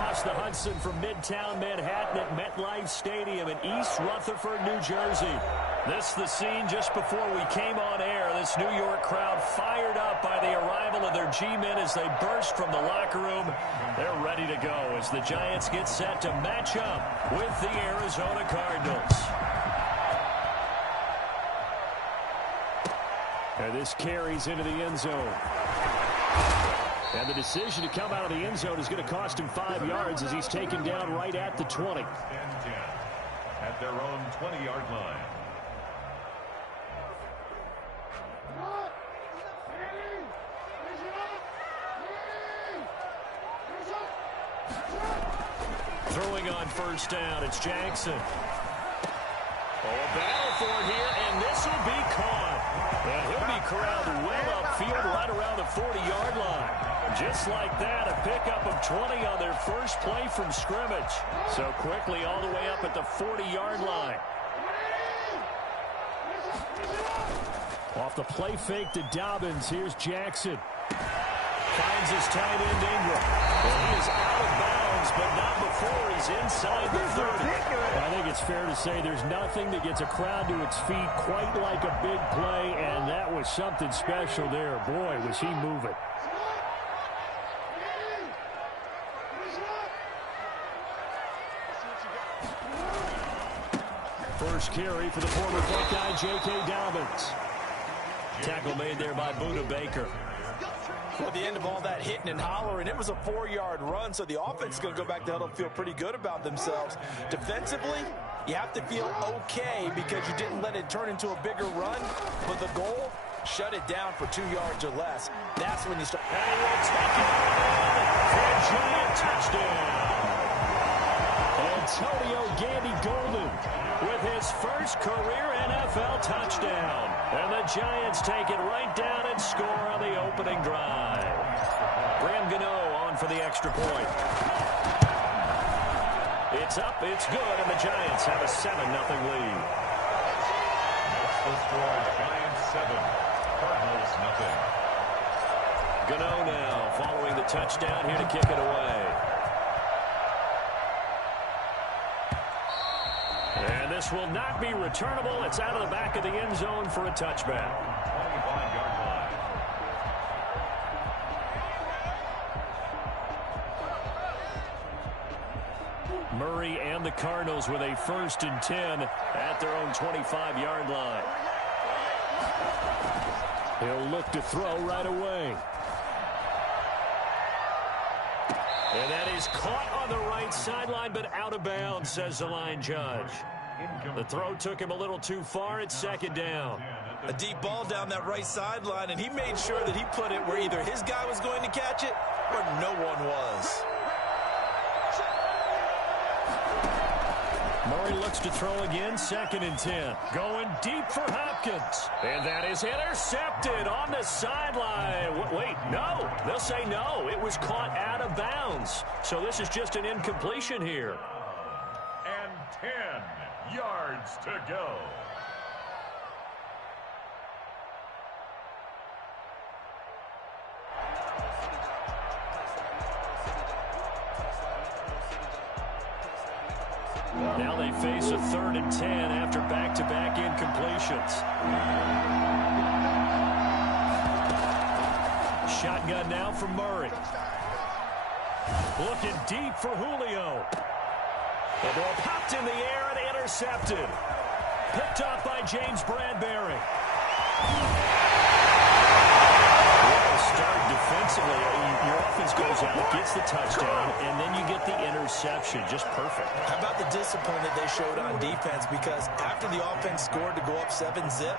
across the Hudson from Midtown Manhattan at MetLife Stadium in East Rutherford, New Jersey. This is the scene just before we came on air. This New York crowd fired up by the arrival of their G-men as they burst from the locker room. They're ready to go as the Giants get set to match up with the Arizona Cardinals. And this carries into the end zone. And the decision to come out of the end zone is going to cost him 5 yards as he's taken down right at the 20. At their own 20-yard line. Throwing on first down, it's Jackson. A battle for it here, and this will be caught. And he'll be corralled well upfield right around the 40-yard line. Just like that, a pickup of 20 on their first play from scrimmage. So quickly all the way up at the 40-yard line. Off the play fake to Dobbins, here's Jackson. Finds his tight end Ingram. And he is out of bounds, but not before he's inside the 30. I think it's fair to say there's nothing that gets a crowd to its feet quite like a big play, and that was something special there. Boy, was he moving. First carry for the former Buckeye, J.K. Dobbins. Tackle made there by Budda Baker. At the end of all that hitting and hollering, it was a 4-yard run, so the offense is going to go back to huddle and feel pretty good about themselves. Defensively, you have to feel okay because you didn't let it turn into a bigger run, but the goal, shut it down for 2 yards or less. That's when you start. And he will take it for a giant touchdown. Antonio Gandy Golden with his first career NFL touchdown. And the Giants take it right down and score on the opening drive. Graham Gano on for the extra point. It's up, it's good, and the Giants have a 7-0 lead. That's the score, Giants 7, Cardinals nothing. Gano now following the touchdown here to kick it away. And this will not be returnable. It's out of the back of the end zone for a touchback. 25-yard line. Murray and the Cardinals with a 1st and 10 at their own 25-yard line. He'll look to throw right away. And that is caught on the right sideline, but out of bounds, says the line judge. The throw took him a little too far. It's 2nd down. A deep ball down that right sideline, and he made sure that he put it where either his guy was going to catch it or no one was. Murray looks to throw again, 2nd and 10. Going deep for Hopkins. And that is intercepted on the sideline. Wait, no. They'll say no. It was caught out of bounds. So this is just an incompletion here. And 10 yards to go. Now they face a 3rd and 10 after back-to-back incompletions. Shotgun now from Murray. Looking deep for Julio. The ball popped in the air and intercepted. Picked off by James Bradbury. Start defensively. Your offense goes out, gets the touchdown, and then you get the interception. Just perfect. How about the discipline that they showed on defense? Because after the offense scored to go up 7-zip,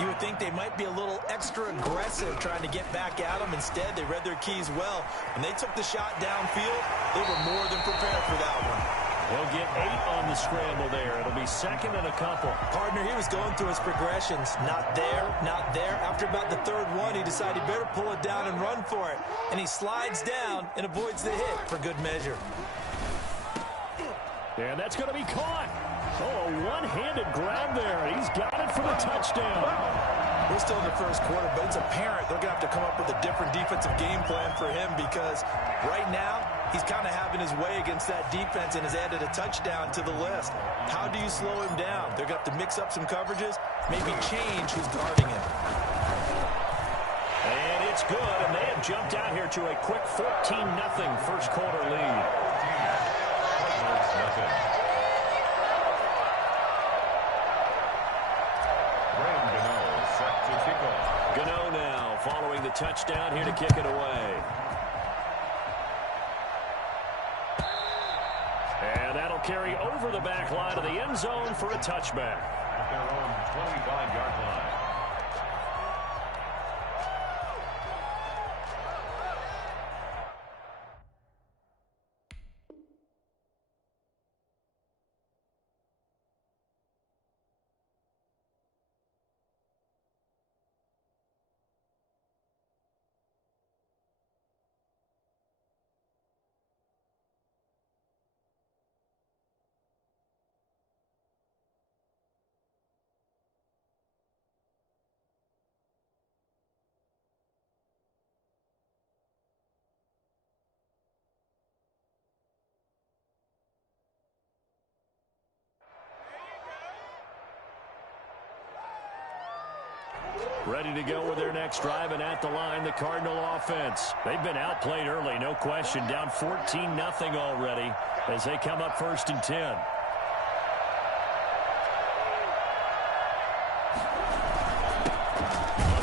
you would think they might be a little extra aggressive trying to get back at them. Instead, they read their keys well. When they took the shot downfield, they were more than prepared for that one. He'll get 8 on the scramble there. It'll be 2nd and a couple. Partner, he was going through his progressions. Not there, not there. After about the 3rd one, he decided he better pull it down and run for it. And he slides down and avoids the hit for good measure. And that's going to be caught. Oh, a one-handed grab there. He's got it for the touchdown. We're still in the first quarter, but it's apparent they're going to have to come up with a different defensive game plan for him because right now He's kind of having his way against that defense and has added a touchdown to the list. How do you slow him down? They're going to have to mix up some coverages, maybe change who's guarding him. And it's good, and they have jumped out here to a quick 14-0 first quarter lead. Gano now following the touchdown here to kick it away. And that'll carry over the back line of the end zone for a touchback. At their own 25-yard line. Ready to go with their next drive, and at the line, the Cardinal offense. They've been outplayed early, no question. Down 14-0 already as they come up 1st and 10.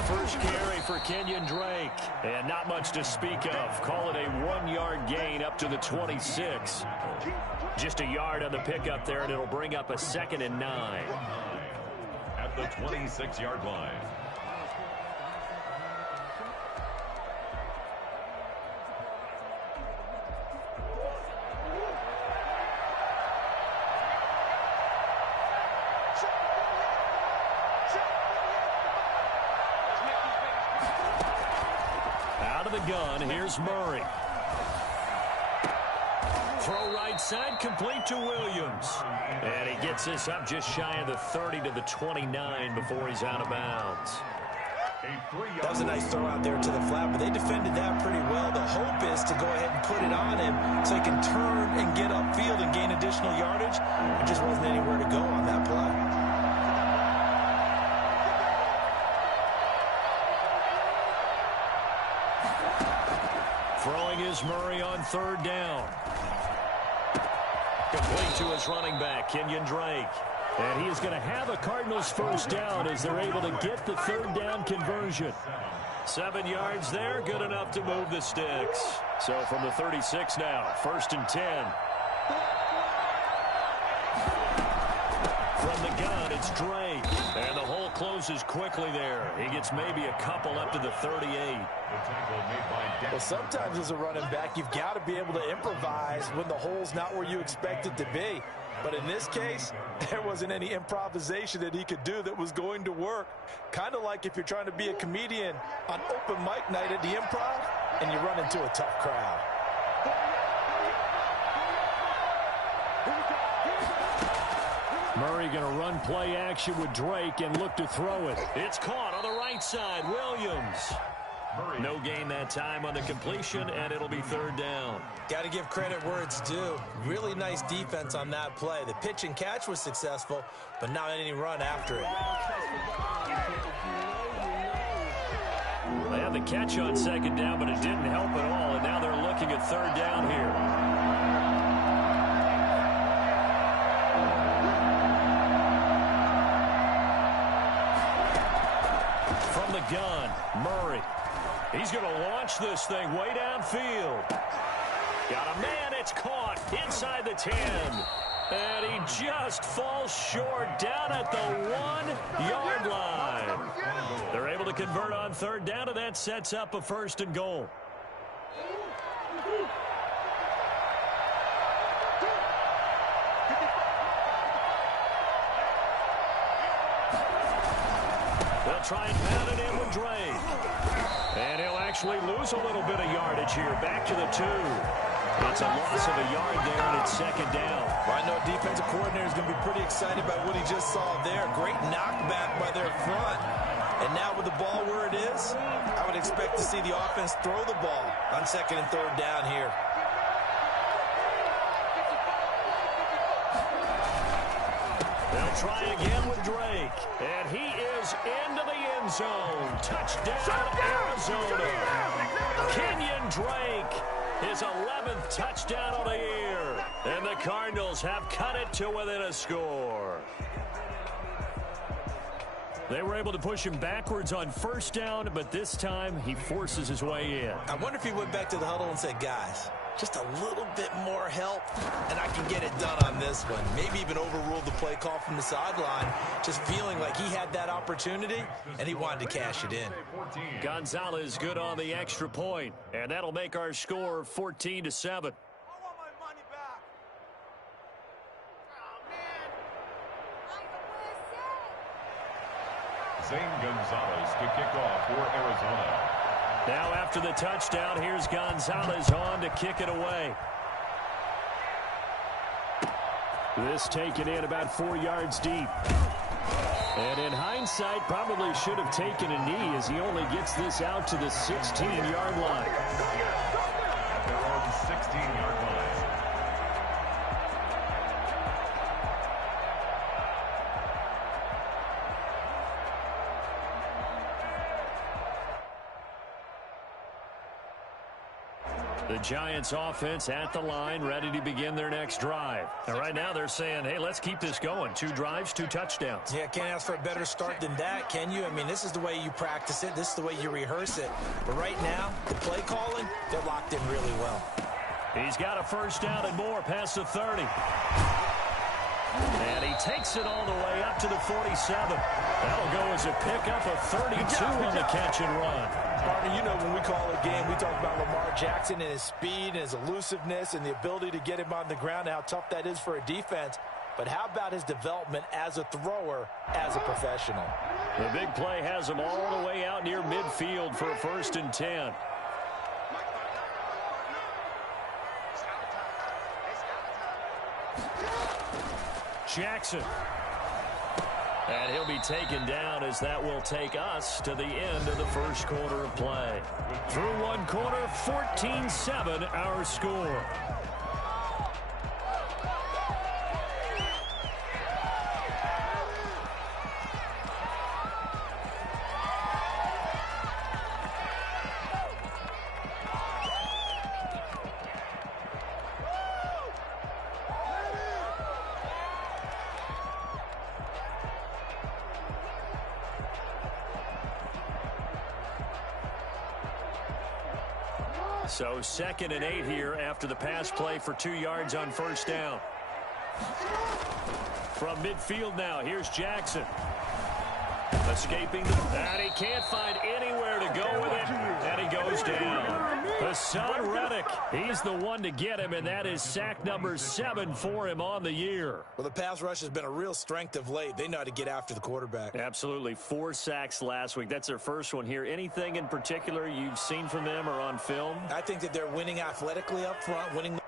First carry for Kenyon Drake. And not much to speak of. Call it a 1-yard gain up to the 26. Just a yard on the pickup there, and it'll bring up a 2nd and 9. At the 26-yard line. Out of the gun, here's Murray. Throw right side, complete to Williams. And he gets this up just shy of the 30 to the 29 before he's out of bounds. That was a nice throw out there to the flat, but they defended that pretty well. The hope is to go ahead and put it on him so he can turn and get upfield and gain additional yardage. There just wasn't anywhere to go on that play. Throwing is Murray on 3rd down. Complete to his running back, Kenyon Drake. And he is going to have a Cardinals first down as they're able to get the 3rd down conversion. 7 yards there, good enough to move the sticks. So from the 36 now, 1st and 10. From the gun, it's Drake. And the hole closes quickly there. He gets maybe a couple up to the 38. Well, sometimes as a running back, you've got to be able to improvise when the hole's not where you expect it to be. But in this case, there wasn't any improvisation that he could do that was going to work. Kind of like if you're trying to be a comedian on open mic night at the Improv and you run into a tough crowd. Murray going to run play action with Drake and look to throw it. It's caught on the right side. Williams. No gain that time on the completion, and it'll be 3rd down. Got to give credit where it's due. Really nice defense on that play. The pitch and catch was successful, but not any run after it. They had the catch on 2nd down, but it didn't help at all, and now they're looking at 3rd down here. From the gun, Murray. He's going to launch this thing way downfield. Got a man, it's caught inside the 10. And he just falls short down at the 1-yard line. They're able to convert on 3rd down, and that sets up a 1st and goal. They'll try and pound it in with Drake. And he'll actually lose a little bit of yardage here. Back to the 2. It's a loss of a yard there, and it's 2nd down. Well, I know defensive coordinator is going to be pretty excited by what he just saw there. Great knockback by their front. And now with the ball where it is, I would expect to see the offense throw the ball on 2nd and 3rd down here. They'll try again with Drake. And he is into the end zone. Touchdown, Arizona. Kenyon Drake, his 11th touchdown of the year. And the Cardinals have cut it to within a score. They were able to push him backwards on first down, but this time he forces his way in. I wonder if he went back to the huddle and said, guys, just a little bit more help, and I can get it done on this one. Maybe even overruled the play call from the sideline, just feeling like he had that opportunity, and he wanted to cash it in. Gonzalez good on the extra point, and that'll make our score 14-7. Zane Gonzalez to kick off for Arizona. Now after the touchdown, here's Gonzalez on to kick it away. This taken in about 4 yards deep. And in hindsight, probably should have taken a knee as he only gets this out to the 16-yard line. At their own 16-yard line. The Giants offense at the line, ready to begin their next drive. And right now they're saying, hey, let's keep this going. 2 drives, 2 touchdowns. Yeah, can't ask for a better start than that, can you? I mean, this is the way you practice it. This is the way you rehearse it. But right now, the play calling, they're locked in really well. He's got a first down and more past the 30. And he takes it all the way up to the 47. That'll go as a pickup of 32 on the catch and run. Partner, you know when we call a game, we talk about Lamar Jackson and his speed and his elusiveness and the ability to get him on the ground and how tough that is for a defense. But how about his development as a thrower, as a professional? The big play has him all the way out near midfield for a 1st and 10. Jackson. And he'll be taken down as that will take us to the end of the first quarter of play. Through one quarter, 14-7 our score. So 2nd and 8 here after the pass play for 2 yards on first down. From midfield now, here's Jackson. Escaping, and he can't find anywhere to go with it, and he goes down. Hassan Reddick, he's the one to get him, and that is sack number 7 for him on the year. Well, the pass rush has been a real strength of late. They know how to get after the quarterback. Absolutely. 4 sacks last week. That's their first one here. Anything in particular you've seen from them or on film? I think that they're winning athletically up front, winning.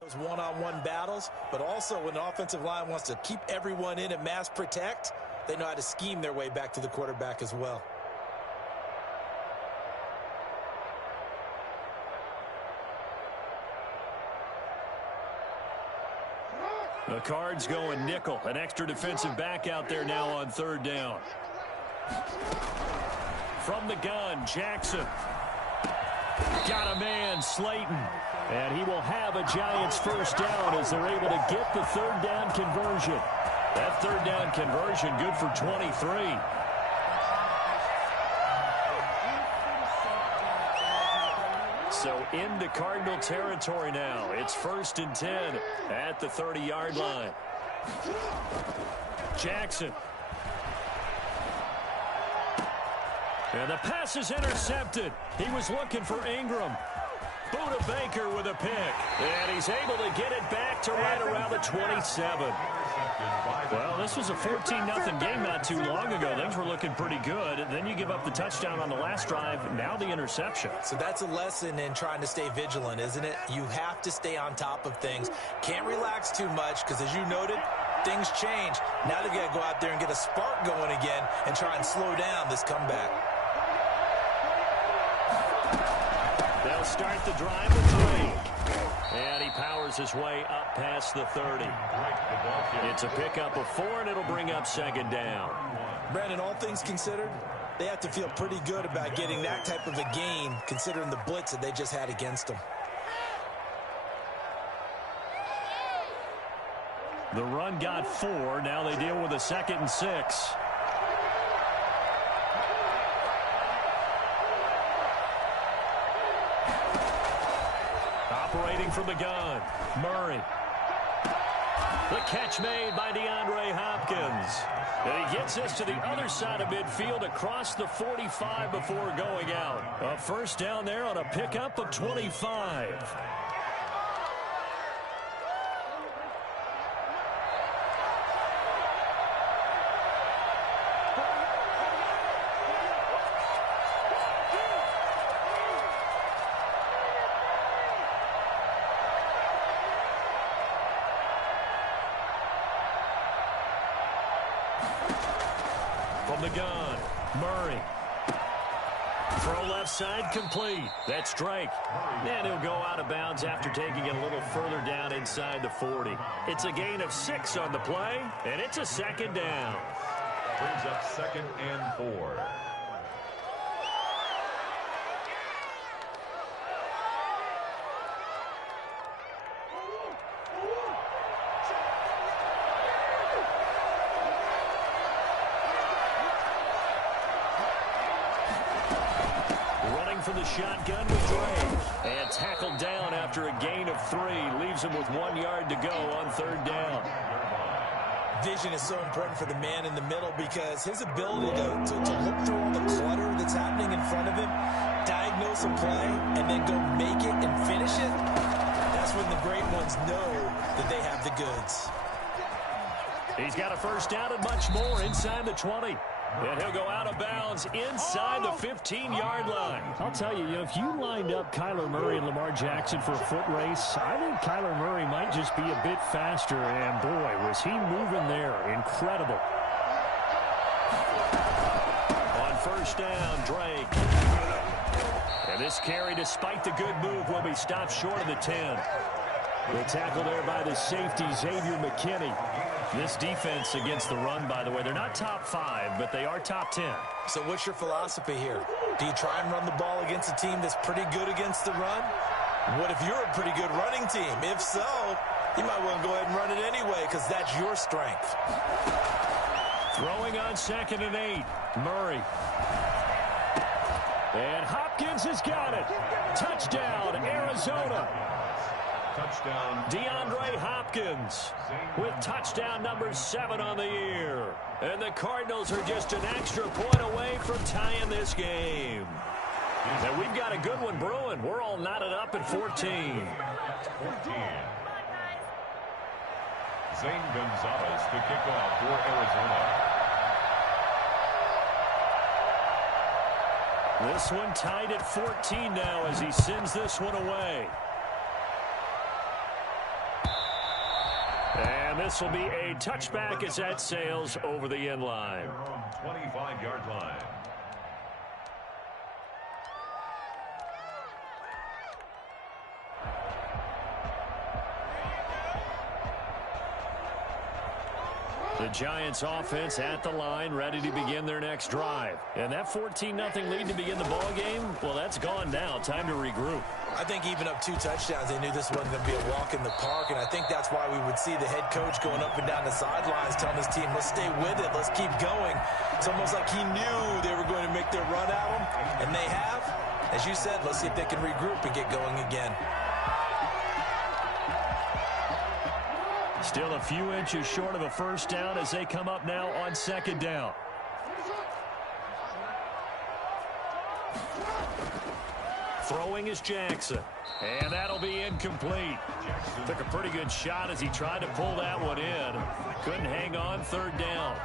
Those one-on-one battles, but also when the offensive line wants to keep everyone in and mass protect, they know how to scheme their way back to the quarterback as well. The Cards going nickel. An extra defensive back out there now on 3rd down. From the gun, Jackson. Got a man, Slayton. And he will have a Giants first down as they're able to get the 3rd down conversion. That 3rd down conversion good for 23. So into Cardinal territory now. It's 1st and 10 at the 30-yard line. Jackson. And the pass is intercepted. He was looking for Ingram. Buda Baker with a pick. And he's able to get it back to right around the 27. Well, this was a 14-0 game not too long ago. Things were looking pretty good. Then you give up the touchdown on the last drive. Now the interception. So that's a lesson in trying to stay vigilant, isn't it? You have to stay on top of things. Can't relax too much because, as you noted, things change. Now they've got to go out there and get a spark going again and try and slow down this comeback. They'll start the drive with Drake. And he powers his way up past the 30. It's a pickup of 4, and it'll bring up second down. Brandon, all things considered, they have to feel pretty good about getting that type of a gain, considering the blitz that they just had against them. The run got 4. Now they deal with a 2nd and 6. Operating from the gun, Murray. The catch made by DeAndre Hopkins. And he gets us to the other side of midfield across the 45 before going out. A first down there on a pickup of 25. From the gun, Murray. Throw left side complete. That's Drake. And he'll go out of bounds after taking it a little further down inside the 40. It's a gain of 6 on the play, and it's a second down. Brings up 2nd and 4. For the shotgun with Drake. And tackled down after a gain of 3. Leaves him with 1 yard to go on 3rd down. Vision is so important for the man in the middle because his ability to look through all the clutter that's happening in front of him, diagnose a play, and then go make it and finish it, that's when the great ones know that they have the goods. He's got a first down and much more inside the 20. And he'll go out of bounds inside the 15-yard line. I'll tell you, if you lined up Kyler Murray and Lamar Jackson for a foot race, I think Kyler Murray might just be a bit faster. And, boy, was he moving there. Incredible. On first down, Drake. And this carry, despite the good move, will be stopped short of the 10. The tackle there by the safety, Xavier McKinney. This defense against the run, by the way, they're not top 5, but they are top 10. So what's your philosophy here? Do you try and run the ball against a team that's pretty good against the run? What if you're a pretty good running team? If so, you might want to go ahead and run it anyway because that's your strength. Throwing on 2nd and 8, Murray. And Hopkins has got it. Touchdown, Arizona. Touchdown. DeAndre Hopkins with touchdown number 7 on the year. And the Cardinals are just an extra point away from tying this game. And we've got a good one brewing. We're all knotted up at 14. 14. Zane Gonzalez to kick off for Arizona. This one tied at 14 now as he sends this one away. And this will be a touchback as that sails over the end line. 25-yard line. The Giants offense at the line, ready to begin their next drive. And that 14-0 lead to begin the ball game, well, that's gone now. Time to regroup. I think even up 2 touchdowns, they knew this wasn't going to be a walk in the park, and I think that's why we would see the head coach going up and down the sidelines telling his team, let's stay with it, let's keep going. It's almost like he knew they were going to make their run at him, and they have. As you said, let's see if they can regroup and get going again. Still a few inches short of a first down as they come up now on 2nd down. Throwing is Jackson. And that'll be incomplete. Took a pretty good shot as he tried to pull that one in. Couldn't hang on, third down.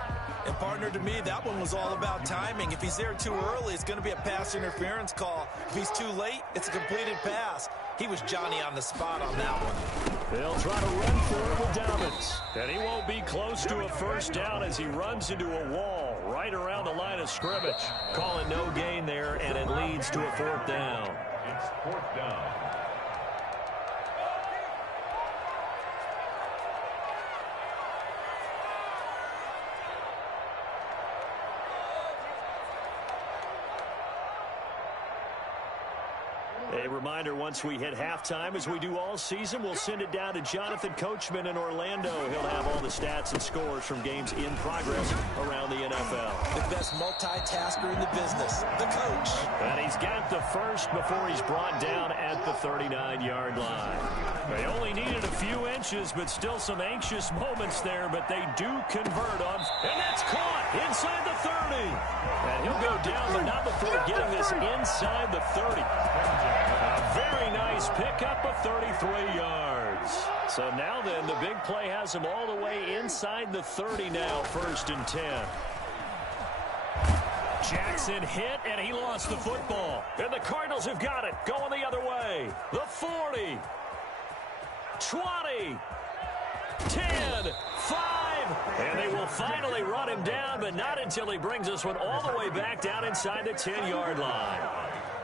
And partner, to me, that one was all about timing. If he's there too early, it's going to be a pass interference call. If he's too late, it's a completed pass. He was Johnny on the spot on that one. They'll try to run for it with Dobbins. And he won't be close to a first down as he runs into a wall right around the line of scrimmage. Calling no gain there, and it leads to a fourth down. It's fourth down. A reminder, once we hit halftime, as we do all season, we'll send it down to Jonathan Coachman in Orlando. He'll have all the stats and scores from games in progress around the NFL. The best multitasker in the business, the coach. And he's got the first before he's brought down at the 39-yard line. They only needed a few inches, but still some anxious moments there, but they do convert on. And that's caught inside the 30. And he'll go down, but not before getting this inside the 30. A very nice pickup of 33 yards. So now then, the big play has him all the way inside the 30 now, 1st and 10. Jackson hit, and he lost the football. And the Cardinals have got it, going the other way. The 40, 20, 10, 5, and they will finally run him down, but not until he brings this one all the way back down inside the 10-yard line.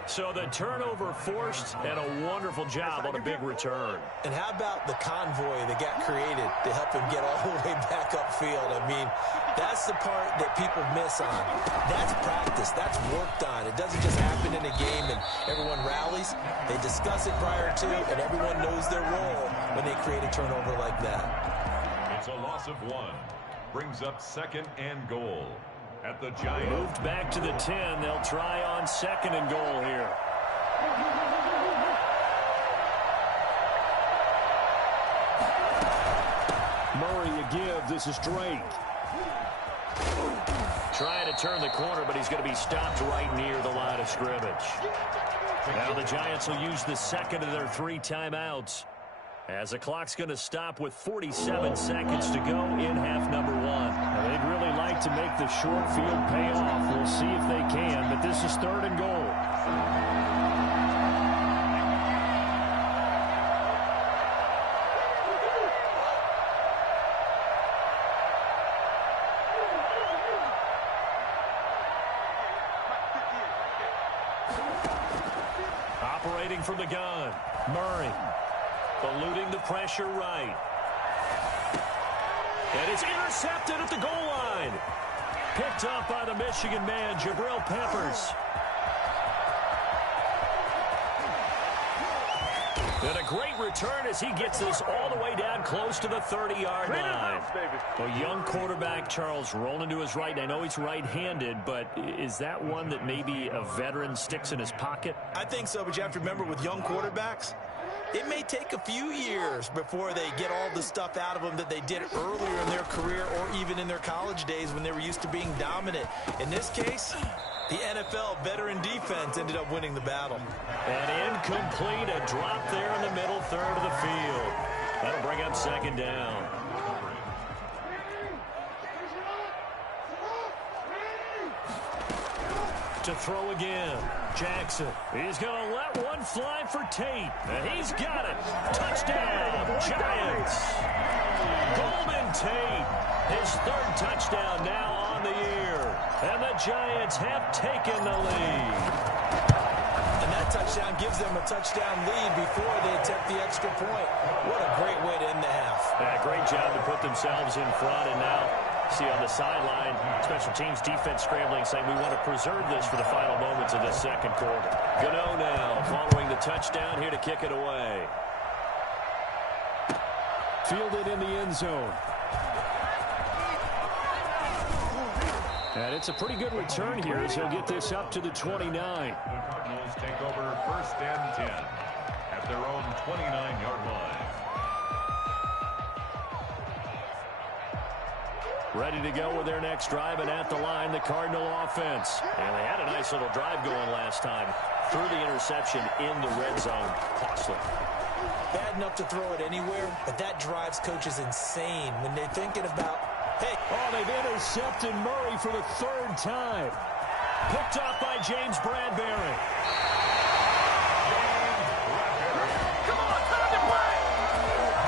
So the turnover forced, and a wonderful job on a big return. And how about the convoy that got created to help him get all the way back upfield? I mean, that's the part that people miss on. That's practice. That's worked on. It doesn't just happen in a game and everyone rallies. They discuss it prior to, and everyone knows their role when they create a turnover like that. It's a loss of 1. Brings up 2nd and goal. At the Giants. Moved back to the 10. They'll try on 2nd and goal here. Murray a give. This is Drake. Trying to turn the corner, but he's going to be stopped right near the line of scrimmage. Now the Giants will use the second of their 3 timeouts, as the clock's going to stop with 47 seconds to go in half number 1. Now, they'd really like to make the short field pay off. We'll see if they can, but this is 3rd and goal. Operating from the gun, Murray. Eluding the pressure right. And it's intercepted at the goal line. Picked up by the Michigan man, Jabril Peppers. And a great return as he gets this all the way down close to the 30-yard line. A young quarterback, Charles, rolling to his right. And I know he's right-handed, but is that one that maybe a veteran sticks in his pocket? I think so, but you have to remember with young quarterbacks, it may take a few years before they get all the stuff out of them that they did earlier in their career or even in their college days when they were used to being dominant. In this case, the NFL veteran defense ended up winning the battle. And incomplete, a drop there in the middle third of the field. That'll bring up 2nd down. To throw again, Jackson. He's going to let one fly for Tate. And he's got it. Touchdown, Giants. Golden Tate, his 3rd touchdown now on the year. And the Giants have taken the lead. And that touchdown gives them a touchdown lead before they attempt the extra point. What a great way to end the half. Yeah, great job to put themselves in front, and now see on the sideline, special teams defense scrambling, saying we want to preserve this for the final moments of this 2nd quarter. Gano now following the touchdown here to kick it away. Fielded in the end zone. And it's a pretty good return here as he'll get this up to the 29. The Cardinals take over 1st and 10 at their own 29-yard line. Ready to go with their next drive, and at the line, the Cardinal offense. And they had a nice little drive going last time. Threw the interception in the red zone. Costly. Bad enough to throw it anywhere, but that drives coaches insane when they're thinking about, hey. Oh, they've intercepted Murray for the third time. Picked off by James Bradbury. Come on, time to play!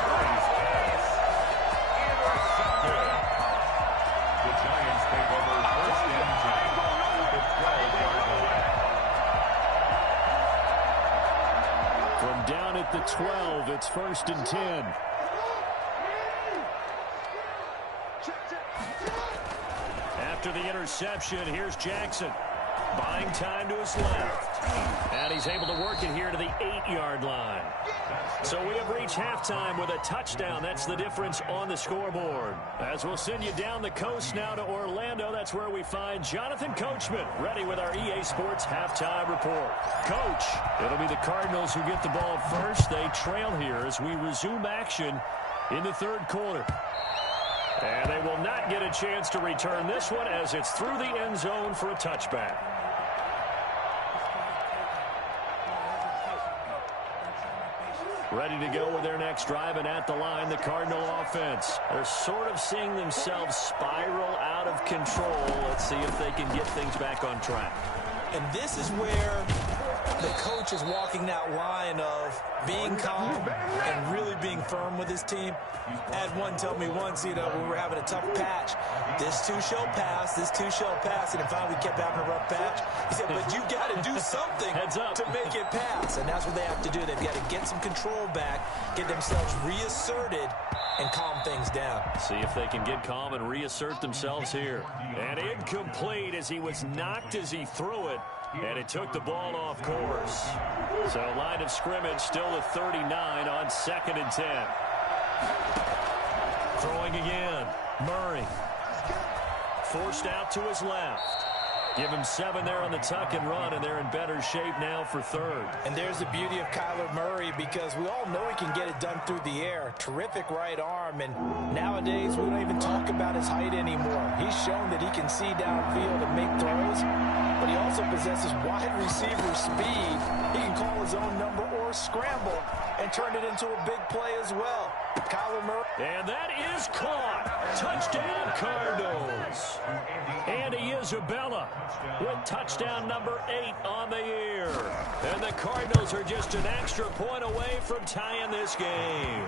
Intercepted. The Giants take over first and 10. The 12-yard line. From down at the 12, it's first and 10. After the interception, here's Jackson. Buying time to his left. And he's able to work it here to the 8-yard line. So we have reached halftime with a touchdown. That's the difference on the scoreboard. As we'll send you down the coast now to Orlando, that's where we find Jonathan Coachman, ready with our EA Sports halftime report. Coach, it'll be the Cardinals who get the ball first. They trail here as we resume action in the third quarter. And they will not get a chance to return this one as it's through the end zone for a touchback. Ready to go with their next drive, and at the line, the Cardinal offense. They're sort of seeing themselves spiral out of control. Let's see if they can get things back on track. And this is where the coach is walking that line of being calm and really being firm with his team. I had one tell me once, when we were having a tough patch, this too shall pass, this too shall pass, and finally we kept having a rough patch. He said, but you got to do something to make it pass, and that's what they have to do. They've got to get some control back, get themselves reasserted, and calm things down. See if they can get calm and reassert themselves here. And incomplete as he was knocked as he threw it. And it took the ball off course. So line of scrimmage still at 39 on 2nd and 10. Throwing again. Murray. Forced out to his left. Give him 7 there on the tuck and run, and they're in better shape now for third. And there's the beauty of Kyler Murray, because we all know he can get it done through the air. Terrific right arm, and nowadays we don't even talk about his height anymore. He's shown that he can see downfield and make throws, but he also possesses wide receiver speed. He can call his own number or scramble and turn it into a big play as well. Kyler Murray. And that is caught. Touchdown, Cardinals. Andy Isabella with touchdown number 8 on the year. And the Cardinals are just an extra point away from tying this game.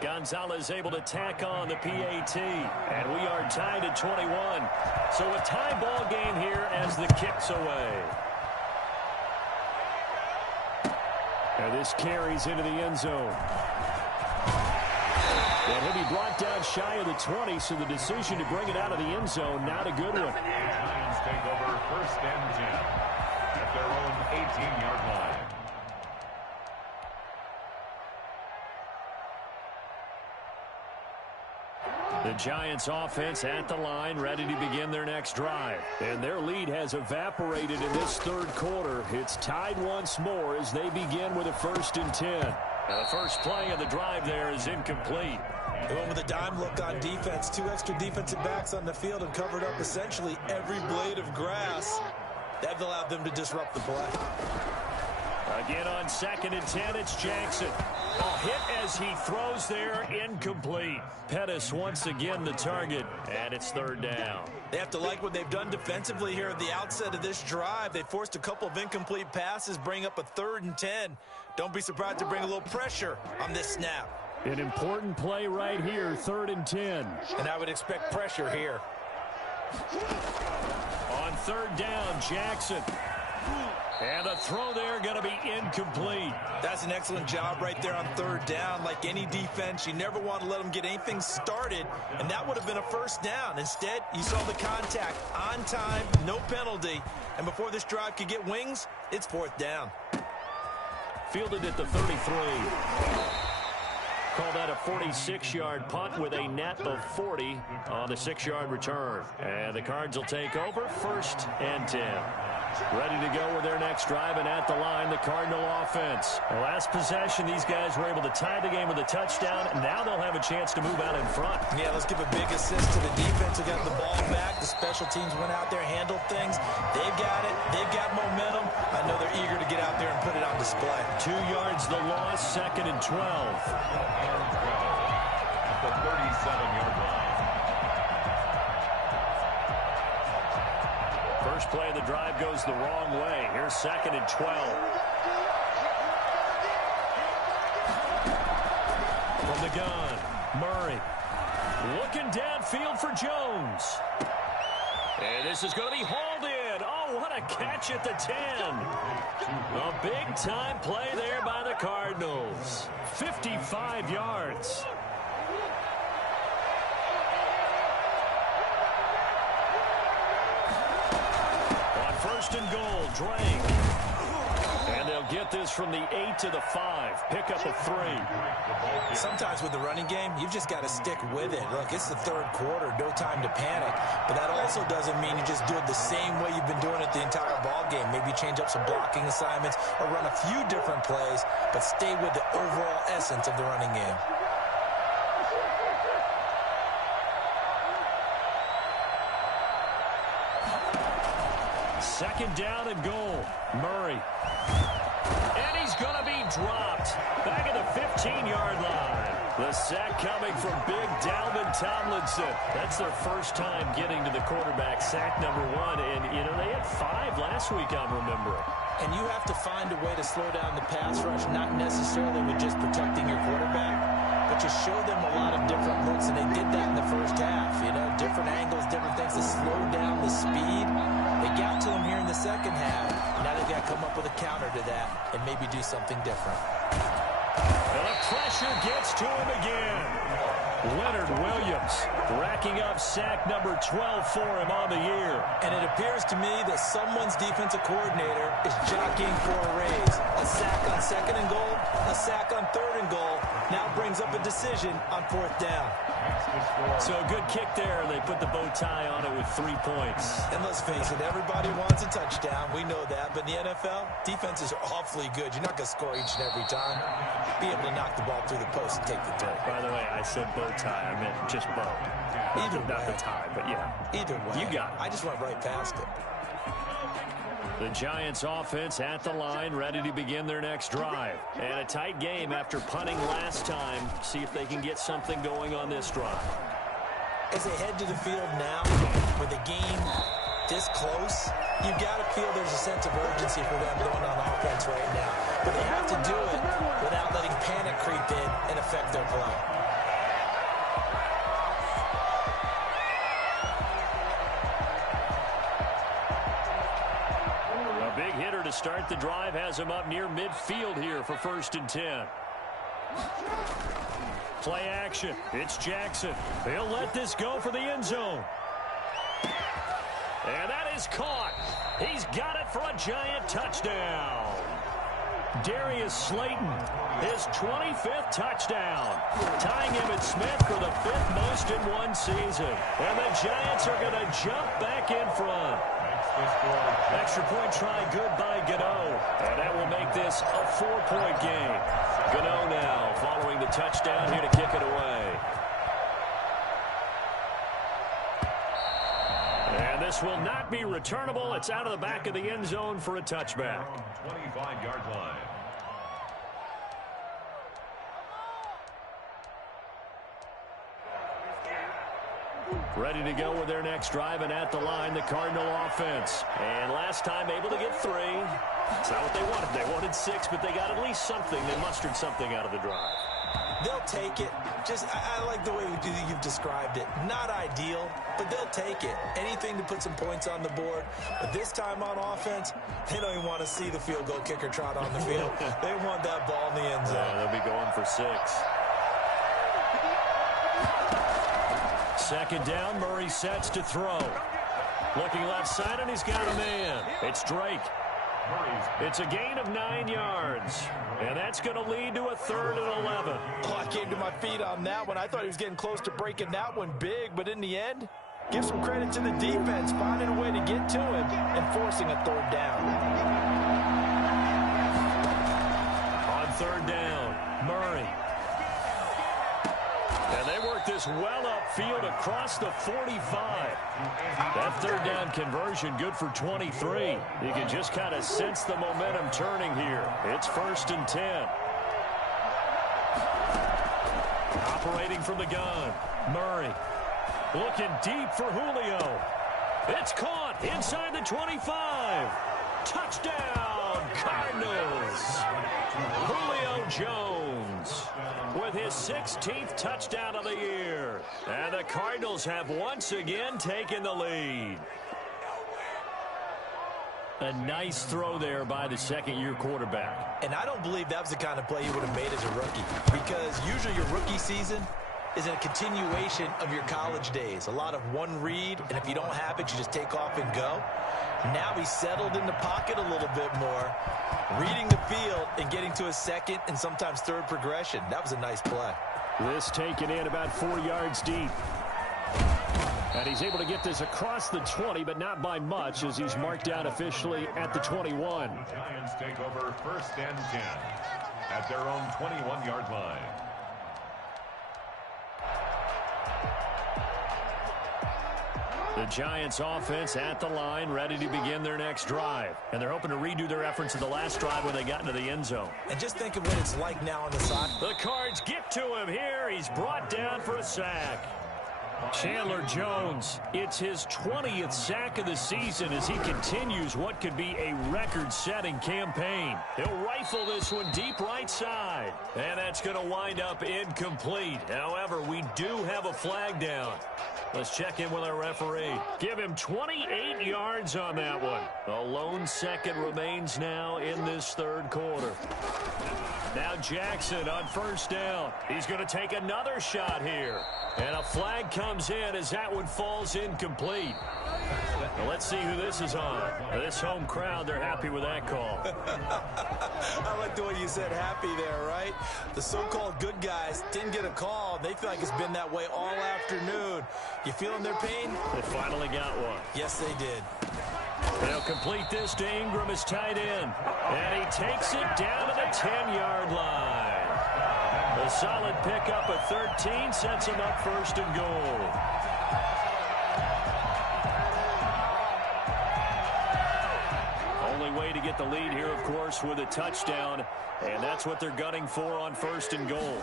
Gonzalez able to tack on the PAT. And we are tied at 21. So a tie ball game here as the kick's away. And this carries into the end zone. And he'll be brought down shy of the 20, so the decision to bring it out of the end zone, not a good one. Giants take over first and 10 at their own 18-yard line. The Giants offense at the line, ready to begin their next drive. And their lead has evaporated in this third quarter. It's tied once more as they begin with a 1st and 10. Now the first play of the drive there is incomplete. They went with a dime look on defense. 2 extra defensive backs on the field and covered up essentially every blade of grass. That allowed them to disrupt the play. Again on 2nd and 10, it's Jackson. A hit as he throws there, incomplete. Pettis once again the target, and it's 3rd down. They have to like what they've done defensively here at the outset of this drive. They forced a couple of incomplete passes, bring up a 3rd and 10. Don't be surprised to bring a little pressure on this snap. An important play right here, 3rd and 10. And I would expect pressure here. On 3rd down, Jackson. And the throw there going to be incomplete. That's an excellent job right there on 3rd down. Like any defense, you never want to let them get anything started, and that would have been a 1st down. Instead, you saw the contact on time, no penalty, and before this drive could get wings, it's 4th down. Fielded at the 33. Call that a 46-yard punt with a net of 40 on the 6-yard return. And the Cards will take over 1st and 10. Ready to go with their next drive, and at the line, the Cardinal offense. The last possession, these guys were able to tie the game with a touchdown, and now they'll have a chance to move out in front. Yeah, let's give a big assist to the defense who got the ball back. The special teams went out there, handled things. They've got it. They've got momentum. I know they're eager to get out there and put it on display. 2 yards the loss, 2nd and 12. 2nd and 12 at the 37-yard line. First play of the drive goes the wrong way. Here's 2nd and 12. From the gun, Murray. Looking downfield for Jones. And this is going to be hauled in. Oh, what a catch at the 10. A big-time play there by the Cardinals. 55 yards. First and goal, Drake. And they'll get this from the 8 to the 5. Pick up a 3. Sometimes with the running game, you've just got to stick with it. Look, it's the 3rd quarter, no time to panic. But that also doesn't mean you just do it the same way you've been doing it the entire ball game. Maybe change up some blocking assignments or run a few different plays, but stay with the overall essence of the running game. Second down and goal. Murray. And he's going to be dropped. Back at the 15-yard line. The sack coming from big Dalvin Tomlinson. That's their first time getting to the quarterback, sack number 1. And, you know, they had 5 last week, I'm remembering. And you have to find a way to slow down the pass rush, not necessarily with just protecting your quarterback, but just show them a lot of different looks. And they did that in the first half. You know, different angles, different things to slow down the speed. They got to him here in the second half. Now they've got to come up with a counter to that and maybe do something different. And the pressure gets to him again. Leonard Williams racking up sack number 12 for him on the year. And it appears to me that someone's defensive coordinator is jockeying for a raise. A sack on 2nd and goal, a sack on 3rd and goal. Now brings up a decision on 4th down. So a good kick there. They put the bow tie on it with 3 points. And let's face it, everybody wants a touchdown. We know that. But in the NFL, defenses are awfully good. You're not going to score each and every time. Be able to knock the ball through the post and take the turn. By the way, I said bow tie. I meant just bow. Either way. Not the tie, but yeah. Either way. You got it. I just went right past it. The Giants offense at the line, ready to begin their next drive. And a tight game after punting last time. See if they can get something going on this drive. As they head to the field now, with the game this close, you've got to feel there's a sense of urgency for them going on offense right now. But they have to do it without letting panic creep in and affect their play. Big hitter to start the drive has him up near midfield here for 1st and 10. Play action. It's Jackson. He'll let this go for the end zone. And that is caught. He's got it for a Giant touchdown. Darius Slayton, his 25th touchdown, tying Emmitt Smith for the 5th most in one season. And the Giants are going to jump back in front. Extra point try good by Gano. And that will make this a 4-point game. Gano now following the touchdown here to kick it away. And this will not be returnable. It's out of the back of the end zone for a touchback. 25-yard line. Ready to go with their next drive, and at the line, the Cardinal offense. And last time able to get 3. It's not what they wanted. They wanted 6, but they got at least something. They mustered something out of the drive. They'll take it. I like the way you've described it. Not ideal, but they'll take it. Anything to put some points on the board. But this time on offense, they don't even want to see the field goal kicker trot on the field. They want that ball in the end zone. They'll be going for 6. 2nd down, Murray sets to throw. Looking left side, and he's got a man. It's Drake. It's a gain of 9 yards. And that's going to lead to a 3rd and 11. Oh, I came to my feet on that one. I thought he was getting close to breaking that one big, but in the end, give some credit to the defense, finding a way to get to him and force forcing a third down. On third down, Murray. And they work this well upfield across the 45. That third down conversion good for 23. You can just kind of sense the momentum turning here. It's 1st and 10. Operating from the gun, Murray. Looking deep for Julio. It's caught inside the 25. Touchdown, Cardinals. Julio Jones with his 16th touchdown of the year. And the Cardinals have once again taken the lead. A nice throw there by the second-year quarterback. And I don't believe that was the kind of play he would have made as a rookie, because usually your rookie season is a continuation of your college days. A lot of one read, and if you don't have it, you just take off and go. Now he's settled in the pocket a little bit more, reading the field and getting to a second and sometimes third progression. That was a nice play. This taken in about 4 yards deep. And he's able to get this across the 20, but not by much, as he's marked down officially at the 21. Giants take over 1st and 10 at their own 21-yard line. The Giants offense at the line, ready to begin their next drive. And they're hoping to redo their efforts in the last drive when they got into the end zone. And just think of what it's like now on the side. The Cards get to him here. He's brought down for a sack. Chandler Jones, it's his 20th sack of the season as he continues what could be a record-setting campaign. He'll rifle this one deep right side. And that's going to wind up incomplete. However, we do have a flag down. Let's check in with our referee. Give him 28 yards on that one. A lone second remains now in this third quarter. Now Jackson on 1st down. He's going to take another shot here. And a flag comes in as that one falls incomplete. Now let's see who this is on. This home crowd, they're happy with that call. I like the way you said happy there, right? The so-called good guys didn't get a call. They feel like it's been that way all afternoon. You feeling their pain? They finally got one. Yes, they did. They'll complete this to Ingram as tight end. And he takes it down to the 10-yard line. A solid pickup of 13 sets him up 1st and goal. Only way to get the lead here, of course, with a touchdown. And that's what they're gunning for on 1st and goal.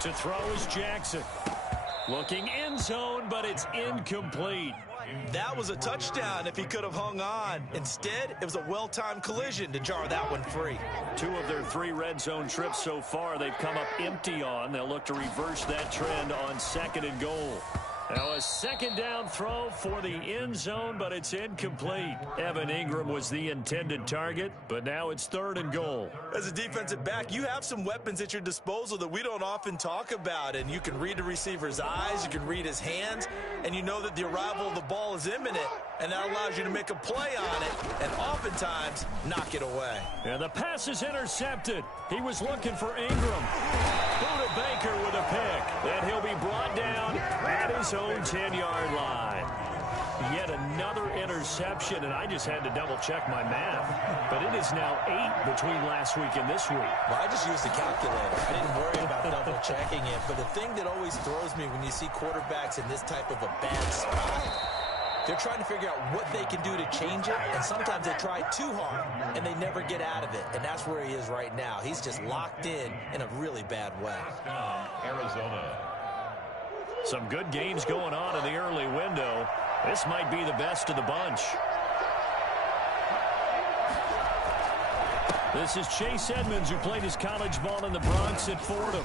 To throw is Jackson. Looking end zone, but it's incomplete. That was a touchdown if he could have hung on. Instead, it was a well-timed collision to jar that one free. 2 of their 3 red zone trips so far, they've come up empty on. They'll look to reverse that trend on 2nd and goal. Now a 2nd down throw for the end zone, but it's incomplete. Evan Ingram was the intended target, but now it's 3rd and goal. As a defensive back, you have some weapons at your disposal that we don't often talk about, and you can read the receiver's eyes, you can read his hands, and you know that the arrival of the ball is imminent, and that allows you to make a play on it, and oftentimes knock it away. And the pass is intercepted. He was looking for Ingram. Buda Baker with a pick, and he'll be brought down at his own 10-yard line. Yet another interception, and I just had to double-check my math. But it is now 8 between last week and this week. Well, I just used the calculator. I didn't worry about double-checking it. But the thing that always throws me when you see quarterbacks in this type of a bad spot, they're trying to figure out what they can do to change it, and sometimes they try too hard, and they never get out of it. And that's where he is right now. He's just locked in a really bad way. Arizona. Some good games going on in the early window. This might be the best of the bunch. This is Chase Edmonds, who played his college ball in the Bronx at Fordham.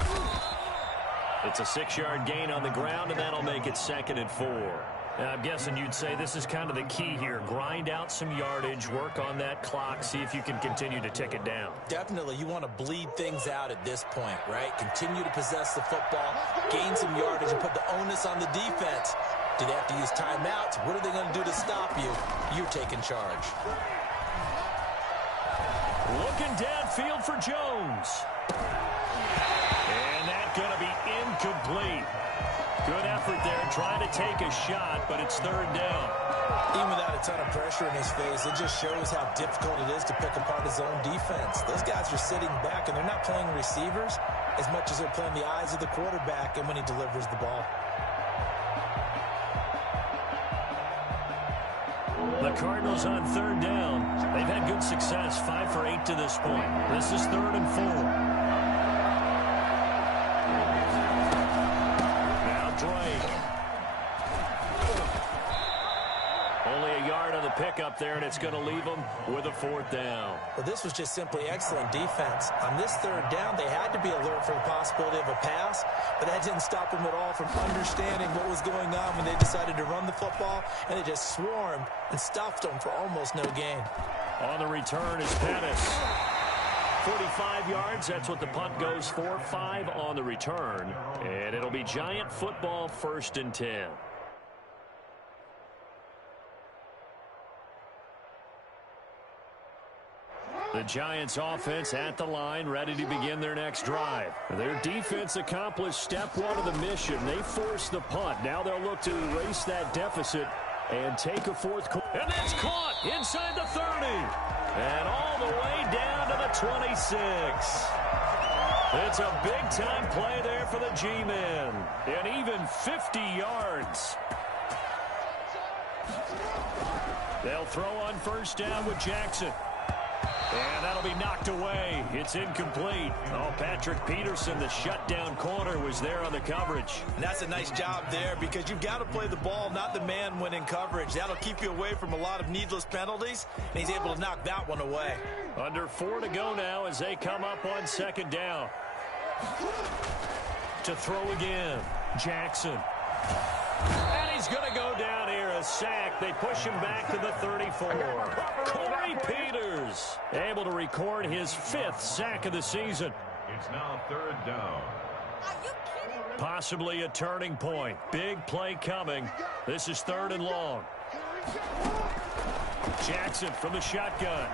It's a 6-yard gain on the ground, and that'll make it 2nd and 4. Now, I'm guessing you'd say this is kind of the key here. Grind out some yardage, work on that clock, see if you can continue to tick it down. Definitely. You want to bleed things out at this point, right? Continue to possess the football, gain some yardage, and put the onus on the defense. Do they have to use timeouts? What are they going to do to stop you? You're taking charge. Looking downfield for Jones. And that's going to be incomplete. Good effort there, trying to take a shot, but it's 3rd down. Even without a a ton of pressure in his face. It just shows how difficult it is to pick apart his own defense. Those guys are sitting back, and they're not playing receivers as much as they're playing the eyes of the quarterback and when he delivers the ball. The Cardinals on third down. They've had good success, 5 for 8 to this point. This is 3rd and 4. Now Drake. Only a yard on the pickup there, and it's going to leave them with a 4th down. Well, this was just simply excellent defense. On this 3rd down, they had to be alert for the possibility of a pass, but that didn't stop them at all from understanding what was going on when they decided to run the football, and they just swarmed and stuffed them for almost no gain. On the return is Pettis. 45 yards, that's what the punt goes for. 5 on the return, and it'll be Giant football, 1st and 10. The Giants offense at the line, ready to begin their next drive. Their defense accomplished step 1 of the mission. They forced the punt. Now they'll look to erase that deficit and take a 4th quarter. And that's caught inside the 30. And all the way down to the 26. It's a big-time play there for the G-men. And even 50 yards. They'll throw on 1st down with Jackson. And that'll be knocked away. It's incomplete. Oh, Patrick Peterson, the shutdown corner, was there on the coverage. And that's a nice job there because you've got to play the ball, not the man when in coverage. That'll keep you away from a lot of needless penalties, and he's able to knock that one away. Under 4 to go now as they come up on 2nd down. To throw again, Jackson. And he's going to go down here, a sack. They push him back to the 34. Corey Peters able to record his 5th sack of the season. It's now 3rd down. Possibly a turning point. Big play coming. This is 3rd and long. Jackson from the shotgun.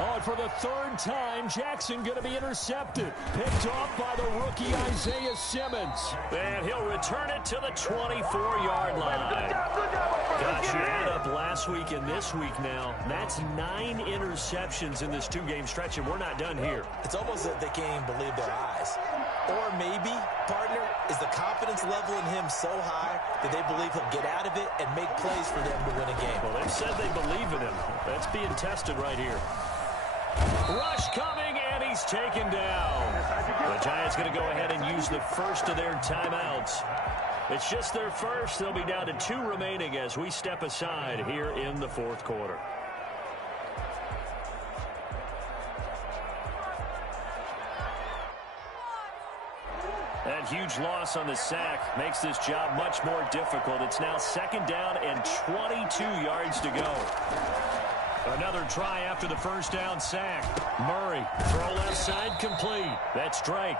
Oh, and for the 3rd time, Jackson going to be intercepted. Picked off by the rookie Isaiah Simmons. And he'll return it to the 24-yard line. Gosh, you add up last week and this week now. That's 9 interceptions in this 2-game stretch, and we're not done here. It's almost as if they can't even believe their eyes. Or maybe, partner, is the confidence level in him so high that they believe he'll get out of it and make plays for them to win a game. Well, they've said they believe in him. That's being tested right here. Rush coming, and he's taken down. The Giants going to go ahead and use the first of their timeouts. It's just their first. They'll be down to 2 remaining as we step aside here in the 4th quarter. That huge loss on the sack makes this job much more difficult. It's now 2nd down and 22 yards to go. Another try after the 1st down sack. Murray, throw left side complete. That's Drake.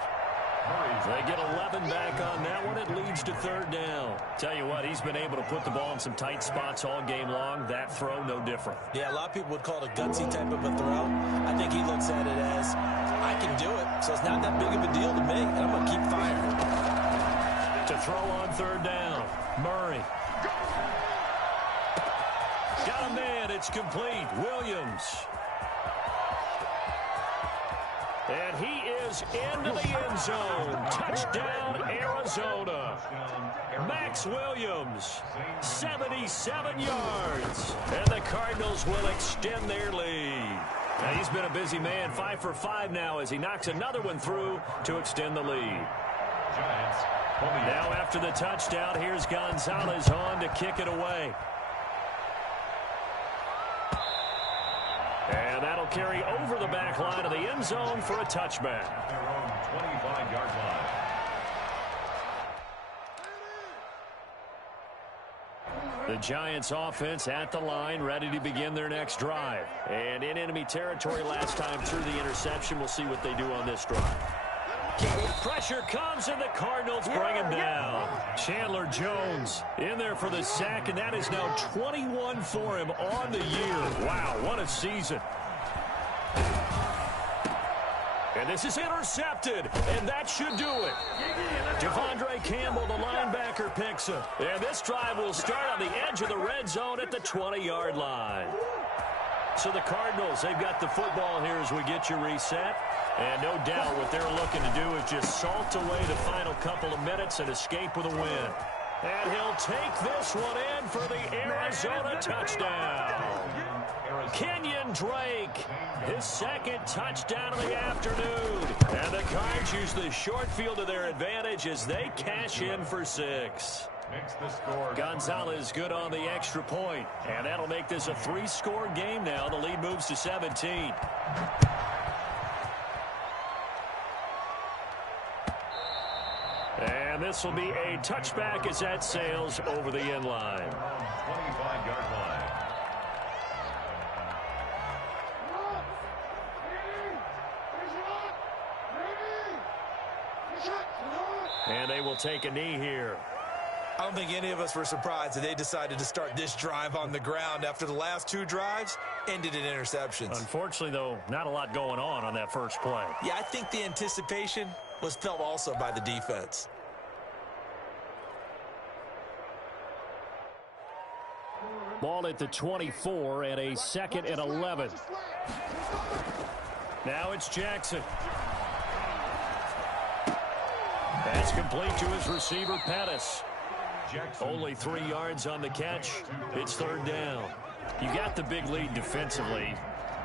They get 11 back on that one. It leads to 3rd down. Tell you what, he's been able to put the ball in some tight spots all game long. That throw, no different. Yeah, a lot of people would call it a gutsy type of a throw. I think he looks at it as, I can do it, so it's not that big of a deal to me, and I'm going to keep firing. To throw on 3rd down, Murray. Got a man, it's complete. Williams. And he is into the end zone. Touchdown, Arizona. Max Williams, 77 yards. And the Cardinals will extend their lead. Now, he's been a busy man, 5 for 5 now as he knocks another one through to extend the lead. Now after the touchdown, here's Gonzalez on to kick it away. And that'll carry over the back line of the end zone for a touchback. Their own 25-yard line. The Giants offense at the line, ready to begin their next drive. And in enemy territory last time through the interception. We'll see what they do on this drive. Pressure comes, and the Cardinals bring him down. Chandler Jones in there for the sack, and that is now 21 for him on the year. Wow, what a season. And this is intercepted, and that should do it. Devondre Campbell, the linebacker, picks it. And this drive will start on the edge of the red zone at the 20-yard line. So the Cardinals, they've got the football here as we get you reset. And no doubt what they're looking to do is just salt away the final couple of minutes and escape with a win. And he'll take this one in for the Arizona touchdown. Kenyon Drake, his second touchdown of the afternoon. And the Cards use the short field to their advantage as they cash in for 6. Gonzalez good on the extra point. And that'll make this a 3-score game now. The lead moves to 17. And this will be a touchback as that sails over the end line. 25-yard line. And they will take a knee here. I don't think any of us were surprised that they decided to start this drive on the ground after the last 2 drives ended in interceptions. Unfortunately, though, not a lot going on that first play. Yeah, I think the anticipation was felt also by the defense. Ball at the 24 and a 2nd and 11. Now it's Jackson. That's complete to his receiver, Pettis. Only 3 yards on the catch. It's 3rd down. You got the big lead defensively.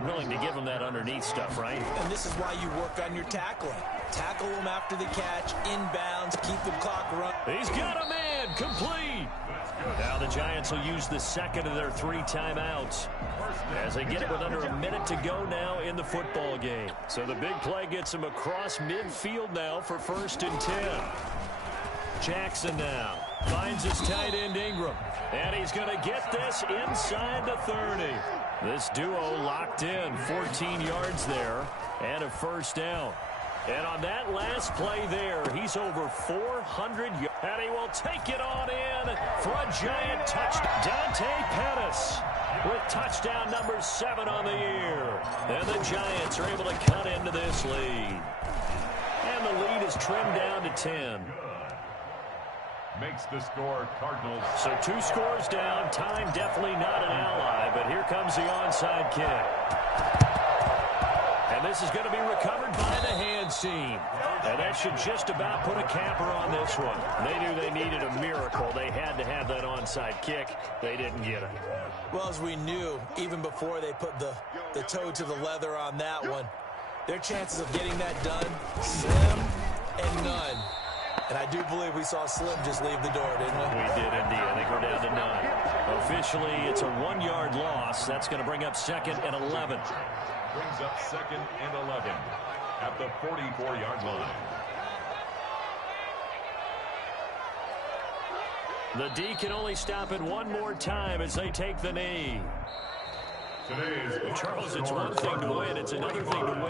Willing to give them that underneath stuff, right? And this is why you work on your tackling. Tackle them after the catch, inbounds, keep the clock running. He's got a man, complete. Now the Giants will use the 2nd of their 3 timeouts as they get it with under a minute to go now in the football game. So the big play gets him across midfield now for 1st and 10. Jackson now finds his tight end Ingram. And he's going to get this inside the 30. This duo locked in, 14 yards there, and a 1st down. And on that last play there, he's over 400 yards. And he will take it on in for a giant touchdown. Dante Pettis with touchdown number 7 on the year. And the Giants are able to cut into this lead. And the lead is trimmed down to 10. Makes the score Cardinals. So 2 scores down. Time definitely not an ally, but here comes the onside kick. And this is going to be recovered by the hands team. And that should just about put a capper on this one. They knew they needed a miracle. They had to have that onside kick. They didn't get it. Well, as we knew, even before they put the toe to the leather on that one, their chances of getting that done, slim and none. And I do believe we saw Slim just leave the door, didn't we? We did indeed. I think we're down to none. Officially, it's a 1-yard loss. That's going to bring up 2nd and 11. Brings up 2nd and 11 at the 44-yard line. The D can only stop it one more time as they take the knee. Today's Charles, it's one thing to win. It's another thing to win